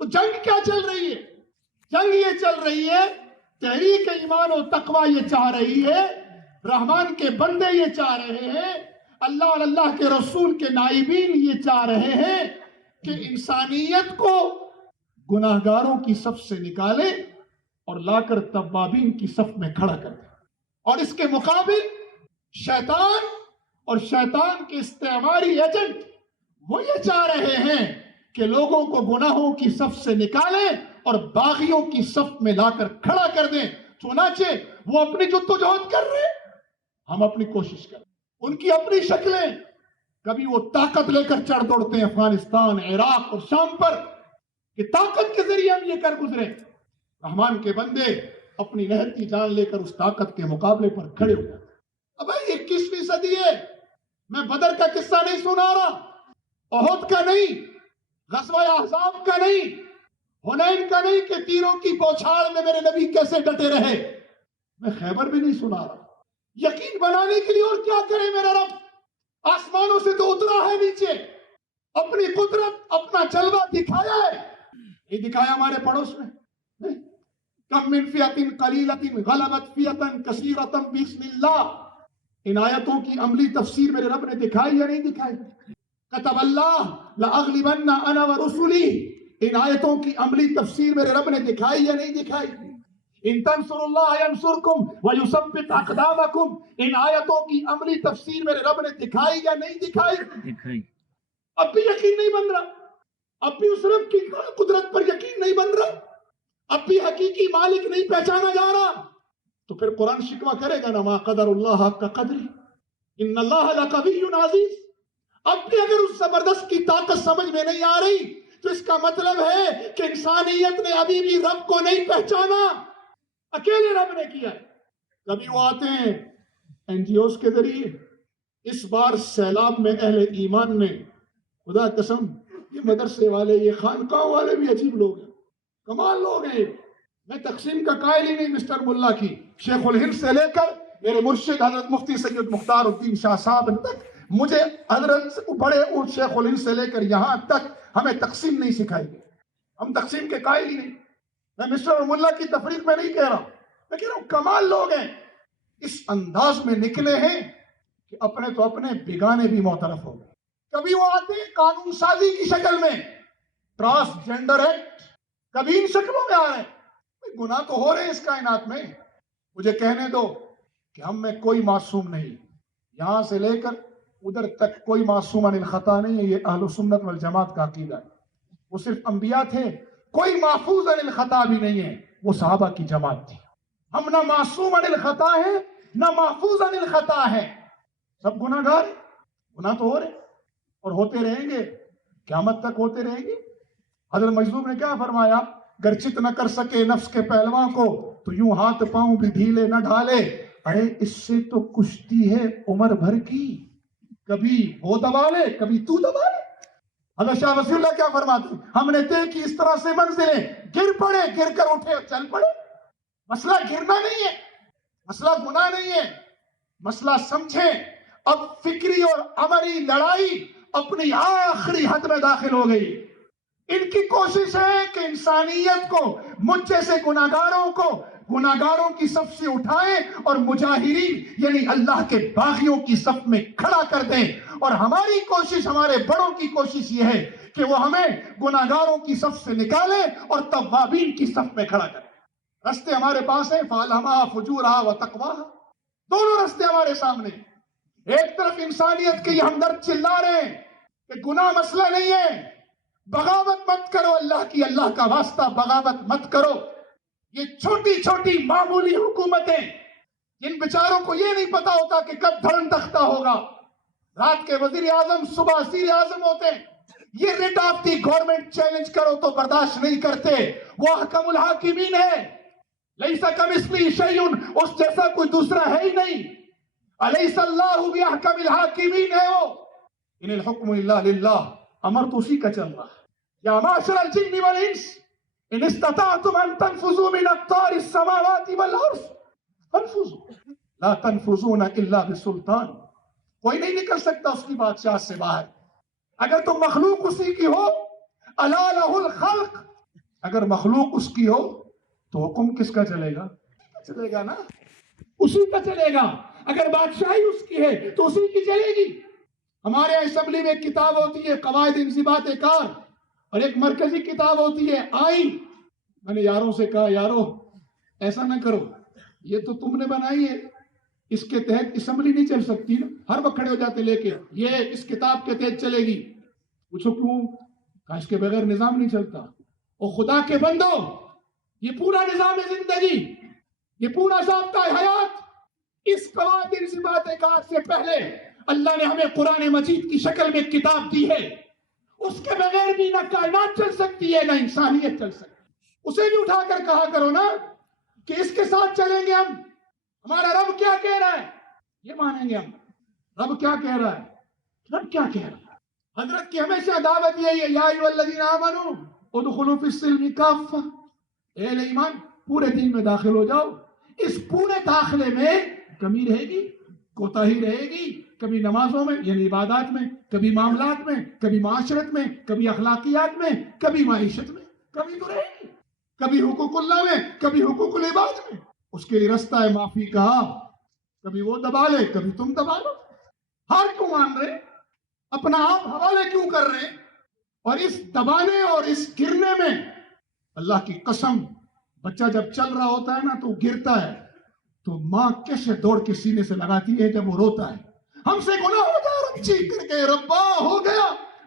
تو جنگ کیا چل رہی ہے؟ جنگ یہ چل رہی ہے، تحریک ایمان و تقوی یہ چاہ رہی ہے، رحمان کے بندے یہ چاہ رہے ہیں، اللہ اور اللہ کے رسول کے نائبین یہ چاہ رہے ہیں کہ انسانیت کو گناہگاروں کی صف سے نکالے اور لا کر توابین کی صف میں کھڑا کر دیں، اور اس کے مقابل شیطان اور شیطان کے استعماری ایجنٹ وہ یہ چاہ رہے ہیں کہ لوگوں کو گناہوں کی صف سے نکالیں اور باغیوں کی صف میں لا کر کھڑا کر دیں۔ چنانچہ وہ اپنی جدوجہد کر رہے ہیں، ہم اپنی کوشش کریں، ان کی اپنی شکلیں، کبھی وہ طاقت لے کر چڑھ دوڑتے ہیں افغانستان، عراق اور شام پر کہ طاقت کے ذریعے ہم یہ کر گزرے۔ رحمان کے بندے اپنی نہتی جان لے کر اس طاقت کے مقابلے پر کھڑے ہو جاتے۔ اب بھائی 21ویں صدی ہے، میں بدر کا قصہ نہیں سنا رہا، احد کا نہیں، غزوہ احزاب کا نہیں، حنین کا نہیں کہ تیروں کی بوچھاڑ میں میرے نبی کیسے ڈٹے رہے، میں خیبر بھی نہیں سنا رہا۔ یقین بنانے کے لیے اور کیا کرے میرا رب؟ آسمانوں سے تو اترا ہے نیچے، اپنی قدرت اپنا جلوہ دکھایا ہے، یہ دکھایا ہمارے پڑوس میں۔ کم من فئۃ قلیلۃ غلبت فئۃ کثیرۃ باذن اللہ، ان آیتوں کی عملی تفسیر میرے رب نے دکھائی یا نہیں دکھائی؟ کتب اللہ لأغلبن انا ورسلی، ان آیتوں کی عملی تفسیر میرے رب نے دکھائی یا نہیں دکھائی؟ ان تنصروا اللہ ینصرکم ویثبت اقدامکم، ان آیتوں کی عملی تفسیر میرے رب نے دکھائی یا نہیں دکھائی؟ اب بھی یقین نہیں بن رہا، اب بھی اس رب کی قدرت پر یقین نہیں بن رہا، اب بھی حقیقی مالک نہیں پہچانا جا رہا، تو پھر قرآن شکوہ کرے گا نا ما قدر اللہ حق قدری ان اللہ لقوی عزیز۔ اب بھی اگر اس زبردست کی طاقت سمجھ میں نہیں آ رہی تو اس کا مطلب ہے کہ انسانیت نے ابھی بھی رب کو نہیں پہچانا، اکیلے رب نے کیا ہے۔ کبھی وہ آتے ہیں NGOs کے ذریعے، اس بار سیلاب میں اہل ایمان نے، خدا قسم یہ مدرسے والے یہ خانقاہ والے بھی عجیب لوگ ہیں، کمال لوگ ہیں۔ میں تقسیم کا قائل ہی نہیں مسٹر ملا کی، شیخ الہند سے لے کر میرے مرشد حضرت مفتی سید مختار الدین شاہ صاحب تک، مجھے حضرت بڑے شیخ الہند سے لے کر یہاں تک ہمیں تقسیم نہیں سکھائی گئی، ہم تقسیم کے قائل ہی نہیں۔ میں مسٹر ملا کی تفریق میں نہیں کہہ رہا، میں کہہ رہا ہوں کمال لوگ ہیں، اس انداز میں نکلے ہیں کہ اپنے تو اپنے بیگانے بھی معترف ہو گئے۔ کبھی وہ آتے ہیں قانون سازی کی شکل میں، ٹرانسجینڈر ایکٹ، کبھی ان شکلوں میں آ رہے ہیں۔ گناہ تو ہو رہے ہیں اس کائنات میں، مجھے کہنے دو کہ ہم میں کوئی معصوم نہیں، یہاں سے لے کر ادھر تک کوئی معصوم عن الخطا نہیں ہے، یہ اہل سنت والجماعت کا عقیدہ ہے۔ وہ صرف انبیاء تھے، کوئی محفوظ عن الخطا بھی نہیں ہے، وہ صحابہ کی جماعت تھی۔ ہم نہ معصوم عن الخطا ہے نہ محفوظ عن الخطا ہے، سب گناہ گار ہیں، گناہ تو ہو رہے اور ہوتے رہیں گے، قیامت تک ہوتے رہیں گے۔ حضرت مجذوب نے کیا فرمایا؟ گرچت نہ کر سکے نفس کے پہلواں کو تو یوں ہاتھ پاؤں بھی ڈھیلے نہ ڈھالے، ارے اس سے تو کشتی ہے عمر بھر کی، کبھی وہ دبا لے کبھی تو دبا لے۔ حضرت شاہ وصی اللہ کیا فرماتے ہیں؟ ہم نے طے کی اس طرح سے منزلیں، گر پڑے گر کر اٹھے اور چل پڑے۔ مسئلہ گرنا نہیں ہے، مسئلہ گناہ نہیں ہے، مسئلہ سمجھیں اب فکری اور عملی لڑائی اپنی آخری حد میں داخل ہو گئی۔ ان کی کوشش ہے کہ انسانیت کو، مجھ جیسے گناہگاروں کو گناہگاروں کی صف سے اٹھائیں اور مجاہرین یعنی اللہ کے باغیوں کی صف میں کھڑا کر دیں، اور ہماری کوشش، ہمارے بڑوں کی کوشش یہ ہے کہ وہ ہمیں گناہگاروں کی صف سے نکالیں اور توابین کی صف میں کھڑا کریں۔ رستے ہمارے پاس ہیں، فَأَلْهَمَهَا فُجُورَهَا وَتَقْوَاهَا، دونوں رستے ہمارے سامنے۔ ایک طرف انسانیت کے یہ ہمدرد چلا رہے ہیں کہ گناہ مسئلہ نہیں ہے، بغاوت مت کرو، اللہ کا واسطہ بغاوت مت کرو۔ یہ چھوٹی چھوٹی معمولی حکومتیں جن بیچاروں کو یہ نہیں پتا ہوتا کہ کب دھرم تختہ ہوگا، رات کے وزیر اعظم صبح وزیر اعظم ہوتے ہیں، یہ rate of the government challenge کرو تو برداشت نہیں کرتے۔ وہ احکم الحاکمین ہے، لیس کمثلہ شیء، اس جیسا کوئی دوسرا ہے ہی نہیں، الیس اللہ باحکم الحاکمین ہے وہ، ان الحکم الا للہ، امر تو اسی کا چل رہا ہے۔ یا معاشر الجن والانس ان استطعتم ان تنفذوا من اقطار السماوات والارض فانفذوا لا تنفذون الا بسلطان، کوئی نہیں نکل سکتا اس کی بادشاہت سے باہر اگر تم مخلوق اسی کی ہو۔ الا لہ الخلق اگر مخلوق اس کی ہو تو حکم کس کا چلے گا؟ چلے گا نا، اسی کا چلے گا۔ اگر بادشاہی اس کی ہے تو اسی کی چلے گی۔ ہمارے اسمبلی میں ایک کتاب ہوتی ہے قواعد انضباط کار، اور ایک مرکزی کتاب ہوتی ہے آئین۔ میں نے یاروں سے کہا یارو ایسا نہ کرو، یہ تو تم نے بنائی ہے، اس کے تحت اسمبلی نہیں چل سکتی نا۔ ہر وقت کھڑے ہو جاتے لے کے، یہ اس کتاب کے تحت چلے گی۔ پوچھو کیوں؟ کہا اس کے بغیر نظام نہیں چلتا۔ اور خدا کے بندو، یہ پورا نظام زندگی، یہ پورا ضابطہ حیات اس قواعد انضباط کار سے پہلے اللہ نے ہمیں قرآن مجید کی شکل میں کتاب دی ہے۔ اس کے بغیر بھی نہ کائنات چل سکتی ہے، نہ انسانیت چل سکتی ہے۔ اسے بھی اٹھا کر کہا کرو نا کہ اس کے ساتھ چلیں گے ہم، ہمارا رب کیا کہہ رہا ہے یہ مانیں گے ہم۔ رب کیا کہہ رہا ہے؟ رب کیا کہہ رہا ہے؟ حضرت کی ہمیشہ دعوت یہی ہے، یا ایھا الذین آمنوا ادخلوا فی السلم کافہ، اے اہل ایمان پورے دین میں داخل ہو جاؤ۔ اس پورے داخلے میں کمی رہے گی، کوتاہی رہے گی، کبھی نمازوں میں یعنی عبادات میں، کبھی معاملات میں، کبھی معاشرت میں، کبھی اخلاقیات میں، کبھی معیشت میں، کبھی تو رہے گی، کبھی حقوق اللہ میں، کبھی حقوق العباد میں۔ اس کے لیے رستہ ہے معافی کا، کبھی وہ دبا لے کبھی تم دبا لو۔ ہار کیوں مان رہے؟ اپنا آپ حوالے کیوں کر رہے؟ اور اس دبانے اور اس گرنے میں اللہ کی قسم، بچہ جب چل رہا ہوتا ہے نا تو گرتا ہے تو ماں کیسے دوڑ کے سینے سے لگاتی ہے جب وہ روتا ہے۔ ہم سے گناہ ہو جائے، رب چیخ کر کے ربا ہو گیا،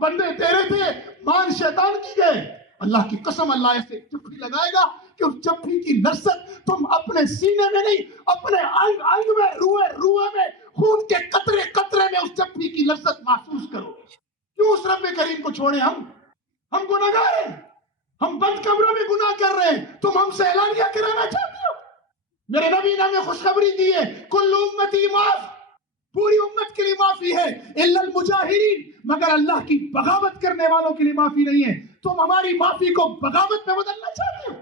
بندے تیرے تھے، مان شیطان کی گئے۔ اللہ کی قسم اللہ ایسے چپڑی لگائے گا کہ اس چپڑی کی لذت تم اپنے سینے میں نہیں، اپنے انگ انگ میں، روئے روئے میں، خون کے قطرے قطرے میں اس چپڑی کی لذت محسوس کرو۔ کیوں اس رب کریم کو چھوڑے؟ ہم گناہگار ہیں، ہم بند کمروں میں گناہ کر رہے ہیں، تم ہم سے اعلانیہ کرانا چاہتے ہو؟ میرے نبی نے ہمیں خوشخبری دی ہے، کل امتی معاف، پوری امت کے لیے معافی ہے، الا المجاہرین، مگر اللہ کی بغاوت کرنے والوں کے لیے معافی نہیں ہے۔ تم ہماری معافی کو بغاوت میں بدلنا چاہتے ہو،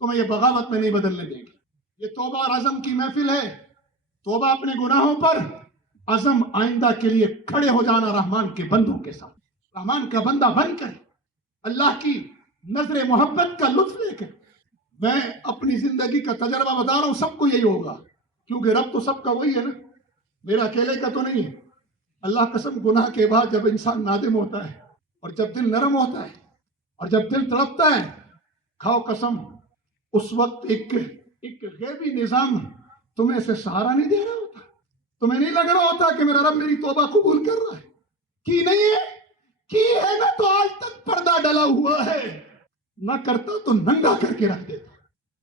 تمہیں یہ بغاوت میں نہیں بدلنے دیں گے۔ یہ توبہ اور عزم کی محفل ہے، توبہ اپنے گناہوں پر، عزم آئندہ کے لیے کھڑے ہو جانا رحمان کے بندوں کے ساتھ، رحمان کا بندہ بن کر اللہ کی نظر محبت کا لطف لے کر۔ میں اپنی زندگی کا تجربہ بتا رہا ہوں، سب کو یہی ہوگا، کیونکہ رب تو سب کا وہی ہے نا، میرا اکیلے کا تو نہیں ہے۔ اللہ قسم گناہ کے بعد جب انسان نادم ہوتا ہے اور جب دل نرم ہوتا ہے اور جب دل تڑپتا ہے، کھاؤ قسم اس وقت ایک غیبی نظام تمہیں سے سہارا نہیں دے رہا ہوتا، تمہیں نہیں لگ رہا ہوتا کہ میرا رب میری توبہ قبول کر رہا ہے۔ کی نہیں ہے؟ کی ہے نا تو آج تک پردہ ڈلا ہوا ہے، نہ کرتا تو ننگا کر کے رکھ دیتا،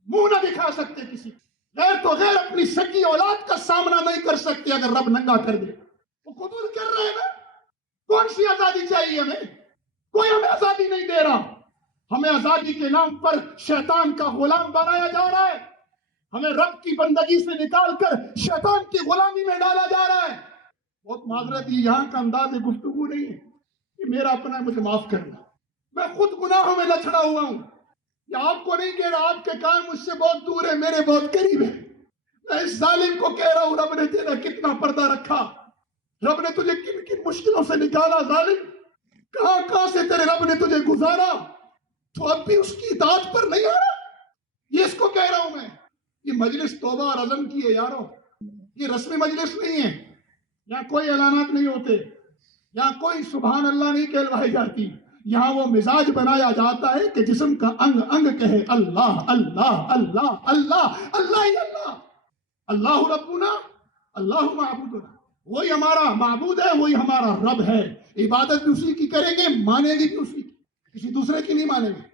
منہ نہ دکھا سکتے کسی، غیر تو غیر اپنی سکی اولاد کا سامنا نہیں کر سکتے اگر رب ننگا کر دے۔ وہ قبول کر رہے ہیں نا، کون سی آزادی چاہیے ہمیں؟ کوئی ہمیں آزادی نہیں دے رہا، ہمیں آزادی کے نام پر شیطان کا غلام بنایا جا رہا ہے، ہمیں رب کی بندگی سے نکال کر شیطان کی غلامی میں ڈالا جا رہا ہے۔ بہت معذرت، یہاں کا انداز گفتگو نہیں ہے، یہ میرا اپنا ہے، مجھے معاف کرنا، میں خود گناہوں میں لچڑا ہوا ہوں، یہ آپ کو نہیں کہہ رہا، آپ کے کام مجھ سے بہت دور ہے، میرے بہت قریب ہے۔ میں اس ظالم کو کہہ رہا ہوں، رب نے تیرا کتنا پردہ رکھا، رب نے تجھے کن کن مشکلوں سے نکالا، ظالم کہاں کہاں سے تیرے رب نے تجھے گزارا، تو اب بھی اس کی اطاعت پر نہیں آ رہا۔ یہ اس کو کہہ رہا ہوں میں، یہ مجلس توبہ اور عزم کی ہے یارو، یہ رسمی مجلس نہیں ہے، یہاں کوئی اعلانات نہیں ہوتے، یہاں کوئی سبحان اللہ نہیں کہلوائی جاتی، یہاں وہ مزاج بنایا جاتا ہے کہ جسم کا انگ انگ کہے اللہ اللہ اللہ اللہ اللہ ہی اللہ، اللہ ربنا اللہ معبودنا، وہی ہمارا معبود ہے، وہی ہمارا رب ہے، عبادت بھی اسی کی کریں گے، مانیں گے بھی اسی کی، کسی دوسرے کی نہیں مانیں گے۔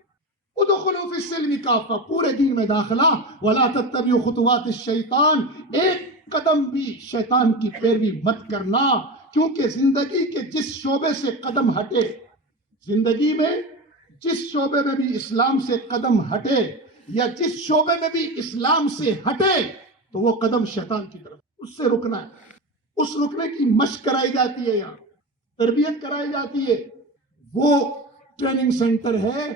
ادخلوا فی السلم کافہ، پورے دین میں داخلہ، ولا تتبعوا خطوات الشیطان، ایک قدم بھی شیطان کی پیروی مت کرنا، کیونکہ زندگی کے جس شعبے سے قدم ہٹے، زندگی میں جس شعبے میں بھی اسلام سے قدم ہٹے یا جس شعبے میں بھی اسلام سے ہٹے تو وہ قدم شیطان کی طرف، اس سے رکنا ہے، اس رکنے کی مشق کرائی جاتی ہے، یہاں تربیت کرائی جاتی ہے، وہ ٹریننگ سینٹر ہے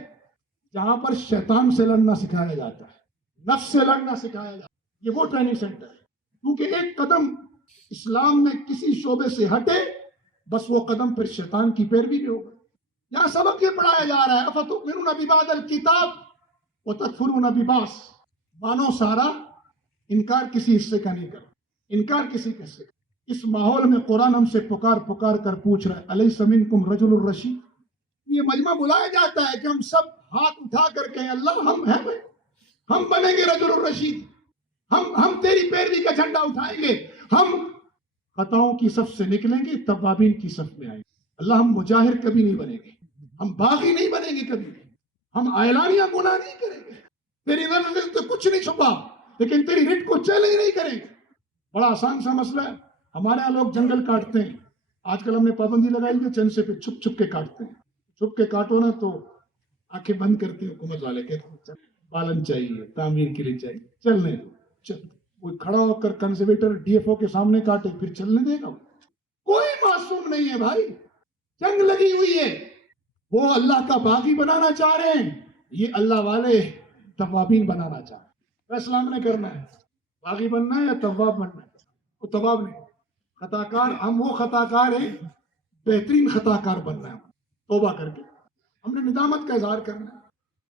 جہاں پر شیطان سے لڑنا سکھایا جاتا ہے، نفس سے لڑنا سکھایا جاتا ہے، یہ وہ ٹریننگ سینٹر ہے، کیونکہ ایک قدم اسلام میں کسی شعبے سے ہٹے بس وہ قدم پھر شیطان کی پیروی بھی ہوگا۔ یہاں سبق یہ پڑھایا جا رہا ہے، افتؤمنون ببعض الکتاب، وتکفرون ببعض, مانو سارا, انکار کسی حصے کا نہیں کرو, انکار کسی کے حصے کا. اس ماحول میں قرآن ہم سے پکار پکار کر پوچھ رہا ہے الیس منکم رجل الرشید. یہ مجمع بلایا جاتا ہے کہ ہم سب ہاتھ اٹھا کر کہیں اللہ ہم ہیں بھائی, ہم بنیں گے رجل الرشید, ہم تیری پیروی کا جھنڈا اٹھائیں گے, ہم خطاؤں کی صف سے نکلیں گے, توابین کی صف میں آئیں گے. اللہ ہم مجاہر کبھی نہیں بنیں گے, ہم باغی نہیں بنیں گے کبھی, ہم اعلانیہ گناہ نہیں کریں گے. تیری نظر سے تو کچھ نہیں چھپا, لیکن تیری رٹ کو چیلنج نہیں کریں گے. بڑا آسان سا مسئلہ ہے. ہمارے یہاں لوگ جنگل کاٹتے ہیں, آج کل ہم نے پابندی لگائی ہے چند سے پہ چھپ چھپ کے کاٹتے ہیں. چھپ کے کاٹو نا تو آنکھیں بند کرتی حکومت والے, کہتے ہیں پالن چاہیے, تعمیر کے لیے چاہیے, چلنے دو. کوئی کھڑا ہو کر کنزرویٹر ڈی ایف او کے سامنے کاٹے پھر چلنے دے گا؟ کوئی معصوم نہیں ہے بھائی, جنگ لگی ہوئی ہے. وہ اللہ کا باغی بنانا چاہ رہے ہیں, یہ اللہ والے توابین بنانا چاہ رہے ہیں. فیصلہ ہم نے کرنا ہے, باغی بننا ہے یا تواب بننا ہے. وہ تواب نہیں, خطاکار. ہم وہ خطاکار ہیں, بہترین خطاکار بننا ہے, توبہ کر کے ہم نے ندامت کا اظہار کرنا ہے.